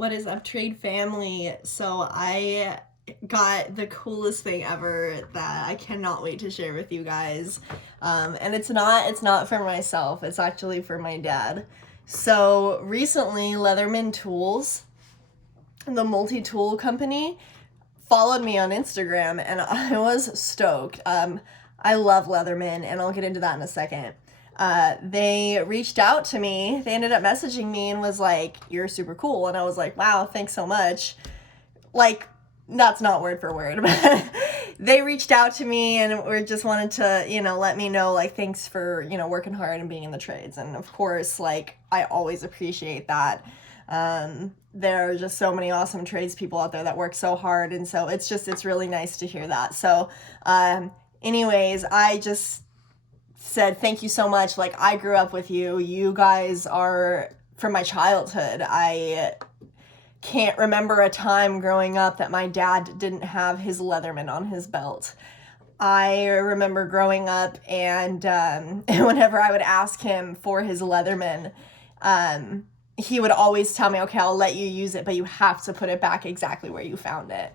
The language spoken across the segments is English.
What is up, trade family? So I got the coolest thing ever that I cannot wait to share with you guys. And it's not for myself, it's actually for my dad. So recently Leatherman Tools, the Multitool company, followed me on Instagram and I was stoked. I love Leatherman and I'll get into that in a second. They reached out to me. They ended up messaging me and was like, "You're super cool." And I was like, "Wow, thanks so much." Like, that's not word for word, but they reached out to me and we just wanted to, let me know, like, thanks for, working hard and being in the trades. And of course, like, I always appreciate that. There are just so many awesome tradespeople out there that work so hard. And so it's really nice to hear that. So, anyways, I just said thank you so much. Like, I grew up with you. You guys are from my childhood. I can't remember a time growing up that my dad didn't have his Leatherman on his belt. I remember growing up and whenever I would ask him for his Leatherman, he would always tell me, "Okay, I'll let you use it, but you have to put it back exactly where you found it."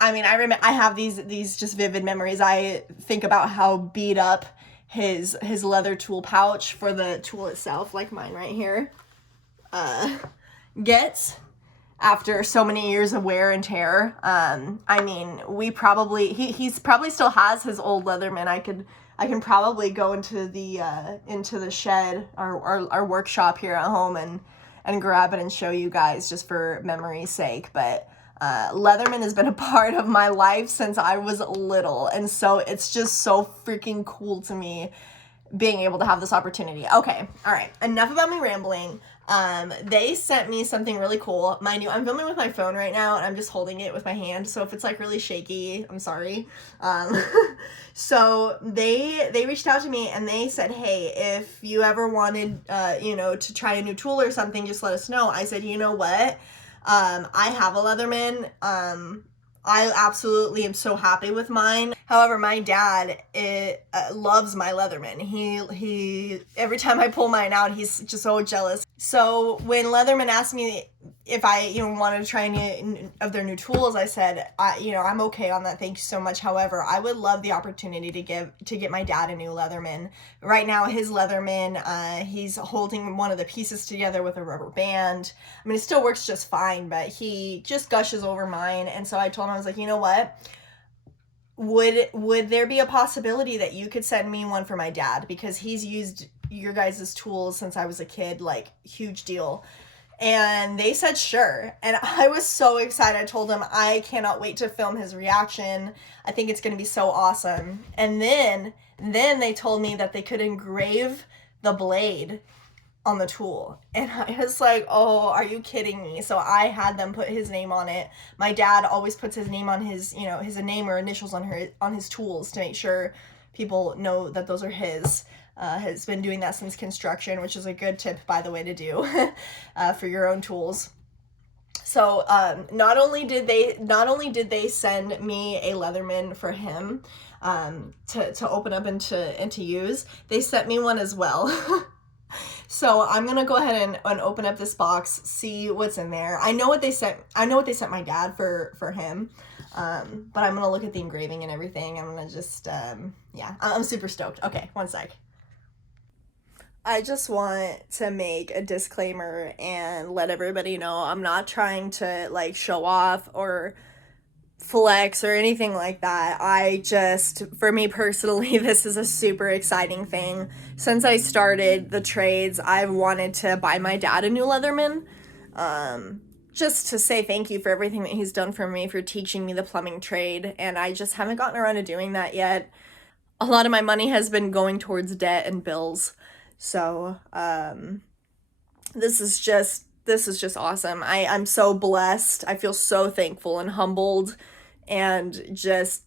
I have these just vivid memories. I think about how beat up his leather tool pouch for the tool itself, like mine right here, gets after so many years of wear and tear. He's probably still has his old Leatherman. I can probably go into the shed, our workshop here at home, and grab it and show you guys just for memory's sake. But Leatherman has been a part of my life since I was little, and so it's just so freaking cool to me being able to have this opportunity. Okay, all right, enough about me rambling. They sent me something really cool. Mind you, I'm filming with my phone right now and I'm just holding it with my hand, so if it's like really shaky, I'm sorry. So they reached out to me and they said, "Hey, if you ever wanted to try a new tool or something, just let us know." I said, "You know what? I have a Leatherman. I absolutely am so happy with mine. However, my dad loves my Leatherman. He every time I pull mine out, he's just so jealous." So when Leatherman asked me if I wanted to try any of their new tools, I said, I'm okay on that. Thank you so much. However, I would love the opportunity to get my dad a new Leatherman. Right now, his Leatherman, he's holding one of the pieces together with a rubber band. I mean, it still works just fine, but he just gushes over mine. And so I told him, I was like, "You know what? Would there be a possibility that you could send me one for my dad? Because he's used your guys' tools since I was a kid, like, huge deal." And they said sure, and I was so excited. I told him I cannot wait to film his reaction. I think it's going to be so awesome. And then they told me that they could engrave the blade on the tool, and I was like, "Oh, are you kidding me?" So I had them put his name on it. My dad always puts his name on his his name or initials on his tools to make sure people know that those are his. Has been doing that since construction, which is a good tip, by the way, to do for your own tools. So not only did they send me a Leatherman for him to open up and to use, they sent me one as well. So I'm gonna go ahead and open up this box, see what's in there. I know what they sent my dad for him. But I'm gonna look at the engraving and everything. I'm gonna just I'm super stoked. Okay, one sec. I just want to make a disclaimer and let everybody know I'm not trying to, like, show off or flex or anything like that. For me personally, this is a super exciting thing. Since I started the trades, I've wanted to buy my dad a new Leatherman, just to say thank you for everything that he's done for me, for teaching me the plumbing trade, and I just haven't gotten around to doing that yet. A lot of my money has been going towards debt and bills. So, this is just awesome. I'm so blessed. I feel so thankful and humbled, and just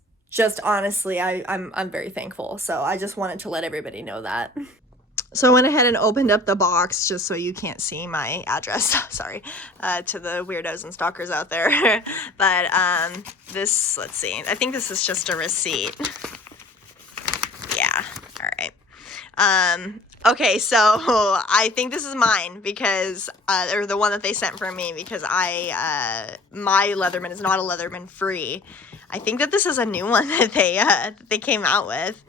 honestly, I'm very thankful. So I just wanted to let everybody know that. So I went ahead and opened up the box just so you can't see my address. Sorry, to the weirdos and stalkers out there. But, let's see. I think this is just a receipt. Yeah. All right. Okay, so I think this is mine because, or the one that they sent for me because my Leatherman is not a Leatherman free. I think that this is a new one that they came out with.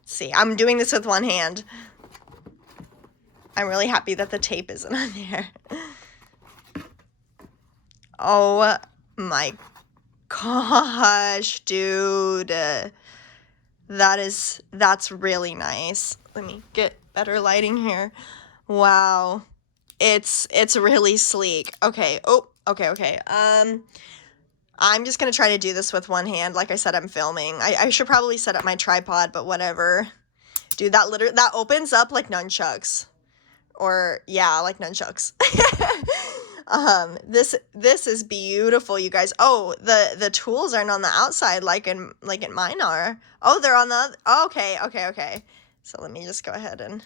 Let's see, I'm doing this with one hand. I'm really happy that the tape isn't on there. Oh my gosh, dude. That's really nice. Let me get better lighting here. Wow. It's really sleek. Okay. Oh, okay. I'm just gonna try to do this with one hand. Like I said, I'm filming. I should probably set up my tripod, but whatever. Dude, that opens up like nunchucks. Or yeah, like nunchucks. This is beautiful, you guys. Oh, the tools aren't on the outside like in mine are. Oh, they're on the okay. So let me just go ahead and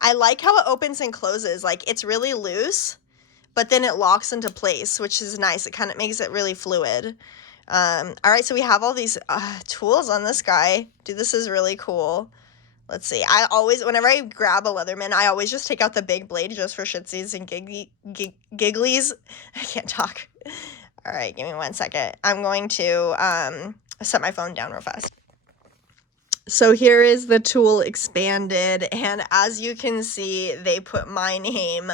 I like how it opens and closes. Like it's really loose, but then it locks into place, which is nice. It kind of makes it really fluid. All right, so we have all these tools on this guy. Dude, this is really cool. Let's see. Whenever I grab a Leatherman, I always just take out the big blade just for shitsies and gigglies. I can't talk. All right, give me 1 second. I'm going to set my phone down real fast. So here is the tool expanded, and as you can see, they put my name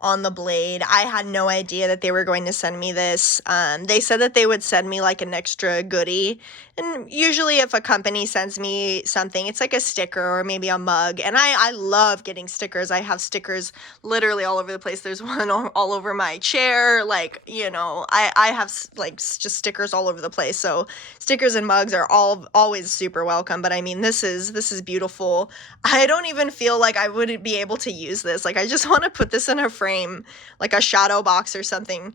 on the blade. I had no idea that they were going to send me this. They said that they would send me like an extra goodie. And usually if a company sends me something, it's like a sticker or maybe a mug. And I love getting stickers. I have stickers literally all over the place. There's one all over my chair. Like, you know, I have like just stickers all over the place. So stickers and mugs are always super welcome. But I mean, this is beautiful. I don't even feel like I wouldn't be able to use this. Like, I just want to put this in a frame, like a shadow box or something.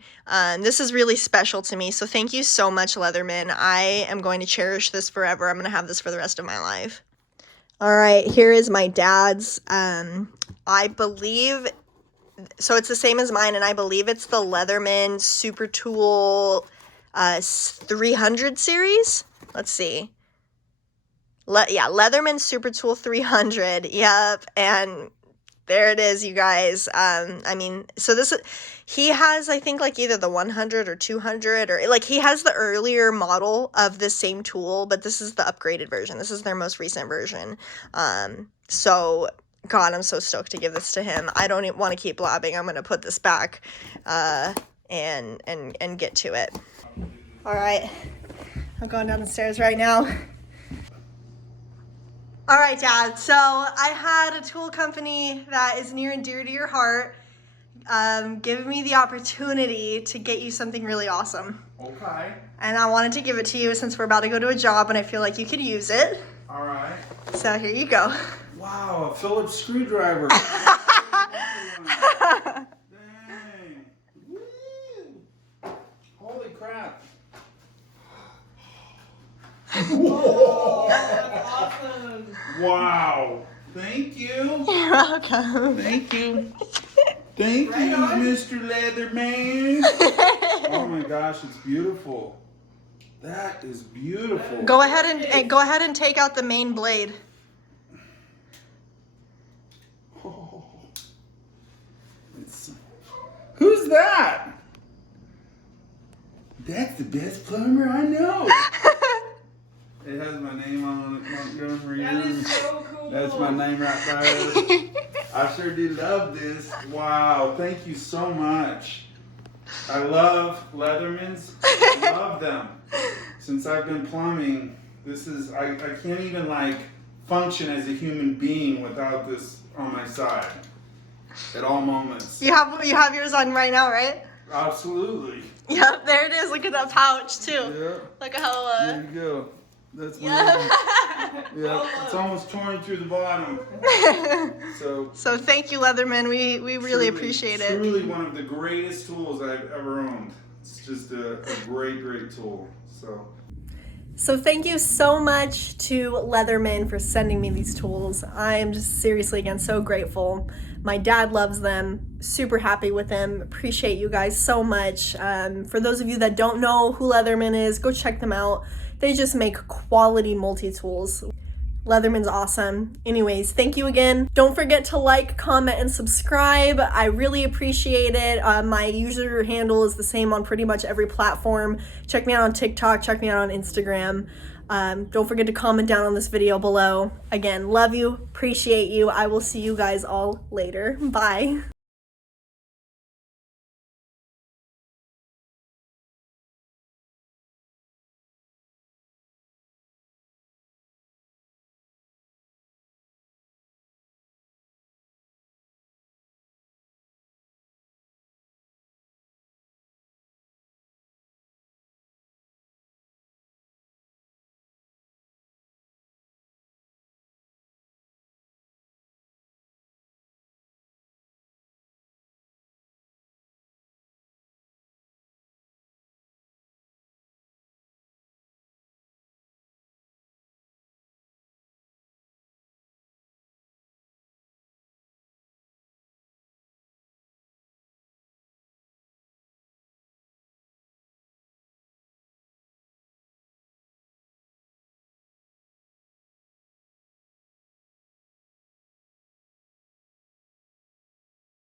This is really special to me. So thank you so much, Leatherman. I am going to cherish this forever. I'm going to have this for the rest of my life. All right, here is my dad's. I believe, so it's the same as mine, and I believe it's the Leatherman Super Tool 300 series. Let's see. Leatherman Super Tool 300. Yep, and there it is, you guys. I mean, so he has, I think, like either the 100 or 200, or like he has the earlier model of the same tool, but this is the upgraded version. This is their most recent version. So God, I'm so stoked to give this to him. I don't want to keep blabbing. I'm gonna put this back, and get to it. All right, I'm going down the stairs right now. All right, Dad, so I had a tool company that is near and dear to your heart give me the opportunity to get you something really awesome. Okay. And I wanted to give it to you since we're about to go to a job and I feel like you could use it. All right. So here you go. Wow, a Phillips screwdriver. Dang. Woo. Holy crap. Whoa. That's awesome. Wow. Thank you. You're welcome. Thank you. Thank you, Mr. Leatherman. Oh my gosh, it's beautiful. That is beautiful. Go ahead and take out the main blade. Oh. Who's that? That's the best plumber I know. It has my name on it, Montgomery. That is so cool. That's my name right there. I sure do love this. Wow, thank you so much. I love Leathermans. I love them. Since I've been plumbing, I can't even like function as a human being without this on my side at all moments. You have yours on right now, right? Absolutely. Yep, there it is. Look at that pouch too. Yep. Look at how There you go. That's my yeah. yeah. It's almost torn through the bottom. So thank you, Leatherman. We really appreciate it. Truly one of the greatest tools I've ever owned. It's just a great tool. So thank you so much to Leatherman for sending me these tools. I am just seriously, again, so grateful. My dad loves them, super happy with them. Appreciate you guys so much. For those of you that don't know who Leatherman is, go check them out. They just make quality multi-tools. Leatherman's awesome. Anyways, thank you again. Don't forget to like, comment, and subscribe. I really appreciate it. My user handle is the same on pretty much every platform. Check me out on TikTok. Check me out on Instagram. Don't forget to comment down on this video below. Again, love you. Appreciate you. I will see you guys all later. Bye.